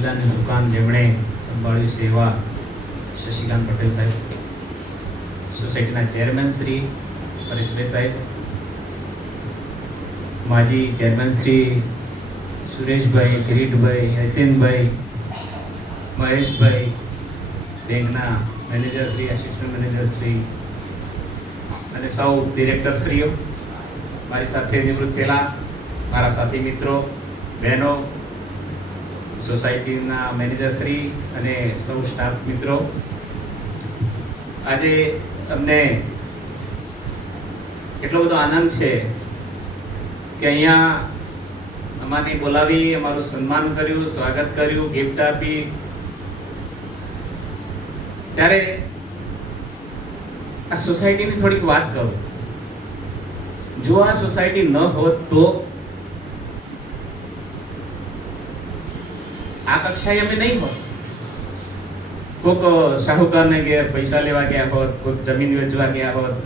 કિલ્લાની દુકાન જેમણે સંભાળ્યું સેવા શશિકાંત પટેલ સાહેબ. સોસાયટીના ચેરમેન શ્રી પરેશભાઈ સાહેબ. માજી ચેરમેન શ્રી સુરેશભાઈ, કિરીટભાઈ હિતેનભાઈ મહેશભાઈ, બેંકના manager Shri assistant manager Shri અને સૌ ડિરેક્ટર શ્રીઓ. મારી સાથે નિવૃત્ત થયેલા મારા સાથી મિત્રો, બહેનો સોસાયટીના મેનેજરશ્રી અને સૌ સ્ટાફ મિત્રો. આજે અમને એટલો બધો આનંદ છે કે અહીંયા અમાને બોલાવી, અમારું સન્માન કર્યું, સ્વાગત કર્યું ગિફ્ટ આપી. ત્યારે આ સોસાયટીની થોડીક વાત કરું. જો આ સોસાયટી ન હોત તો આ કક્ષાએ અમે નહીં હોત. કોક શાહુકારને ઘેર પૈસા લેવા ગયા હોત, કોક જમીન વેચવા ગયા હોત,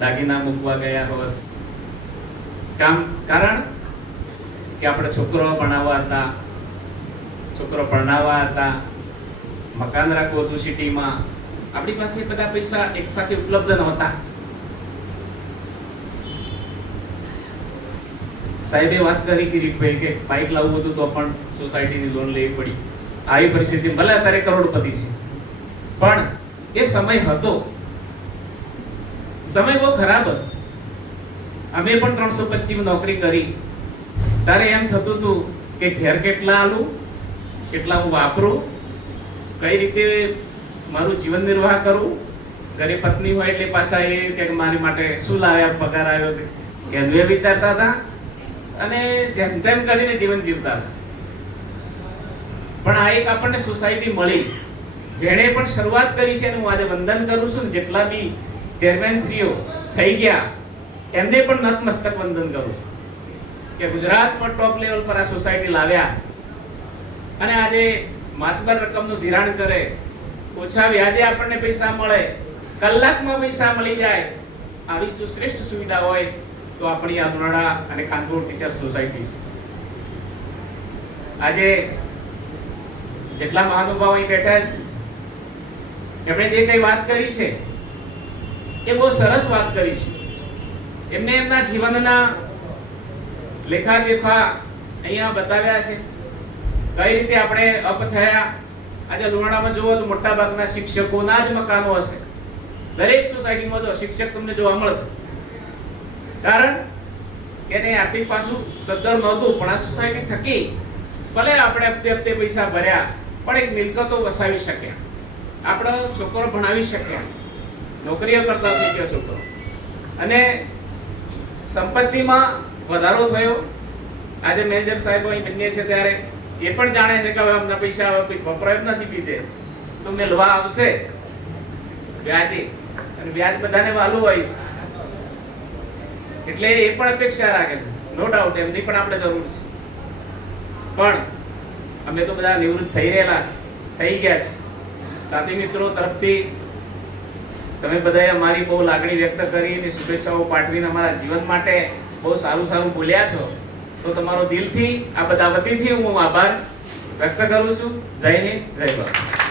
દાગીના મૂકવા ગયા હોત. કામ, કારણ કે આપણે છોકરો ભણાવવા હતા, છોકરો ભણાવવા હતા, મકાન રાખવું હતું સિટીમાં. આપણી પાસે બધા પૈસા એક સાથે ઉપલબ્ધ નહોતા. સાહેબે વાત કરી કિરીટભાઈ કે બાઇક લાવવું હતું તો પણ સોસાયટીની લોન લેવી પડી. આવી પરિસ્થિતિ. ભલે અત્યારે કરોડપતિ છે. પણ એ સમય હતો. સમય બહુ ખરાબ હતો. અમે પણ ત્રણસો પચીસ નોકરી કરી. ત્યારે એમ થતું હતું કે ઘેર કેટલા આલું, કેટલા હું વાપરું, કઈ રીતે મારું જીવન નિર્વાહ કરું? ઘરે પત્ની હોય એટલે પાછા એ કે મારી માટે શું લાવ્યા? પગાર આવ્યો એનું એ વિચારતા હતા. અને જેમ તેમ કરીને જીવન જીવતા હતા. પણ આ એક આપણને સોસાયટી મળી. જેણે પણ શરૂઆત કરી છે અને હું આજે વંદન કરું છું જેટલા બી ચેરમેન શ્રીઓ થઈ ગયા, એમને પણ નતમસ્તક વંદન કરું છું. કે ગુજરાત પર ટોપ લેવલ પર આ સોસાયટી લાવ્યા. અને આજે માતબર રકમનું ધિરાણ કરે. ઓછા વ્યાજે આપણને પૈસા મળે. કલાકમાં પૈસા મળી જાય. આવી જો શ્રેષ્ઠ સુવિધા હોય. તો આપણી આ અને કાનપુર ટીચર્સ સોસાયટી આજે જેટલા મહાનુભાવ અહીં બેઠા છે, એમણે જે કઈ વાત કરી છે, એ બહુ સરસ વાત કરી છે. એમને એમના જીવનના લેખાજોખા અહીંયા બતાવ્યા છે. કઈ રીતે આપણે અપ થયા? આજે લુણાડામાં જુઓ તો મોટા ભાગના શિક્ષકોના જ મકાનો હશે. દરેક સોસાયટીમાં તો શિક્ષક તમને જોવા મળશે. કારણ કે એને આર્થિક પાસું સદ્ધર નહોતું, પણ આ સોસાયટી થકી ભલે આપણે હપ્તે હપ્તે પૈસા ભર્યા, પણ એક મિલકતો વસાવી શક્યા. આપણો છોકરો ભણાવી શક્યા. નોકરીઓ કરતા ગયો છોકરો. અને સંપત્તિમાં વધારો થયો. આજે મેનેજર સાહેબ અહીં બનીએ છે ત્યારે એ પણ જાણે છે કે હવે અમને પૈસા કોઈ વપરાય જ નથી બીજે. તો મેળવા આવશે. વ્યાજે. અને વ્યાજ બધાને વાલું હોય છે એટલે એ પણ અપેક્ષા રાખે છે. નો ડાઉટ એમની પણ આપણે જરૂર છે. પણ અમે તો બધા નિવૃત્ત થઈ રહેલા છે, થઈ ગયા છે. સાથી મિત્રો તરફથી તમે બધાએ અમારી બહુ લાગણી વ્યક્ત કરી અને શુભેચ્છાઓ પાઠવીને અમારા જીવન માટે બહુ સારું સારું બોલ્યા છો. તો તમારો દિલથી, આ બધા વતીથી હું આભાર વ્યક્ત કરું છું. જય હિન્દ, જય ભારત.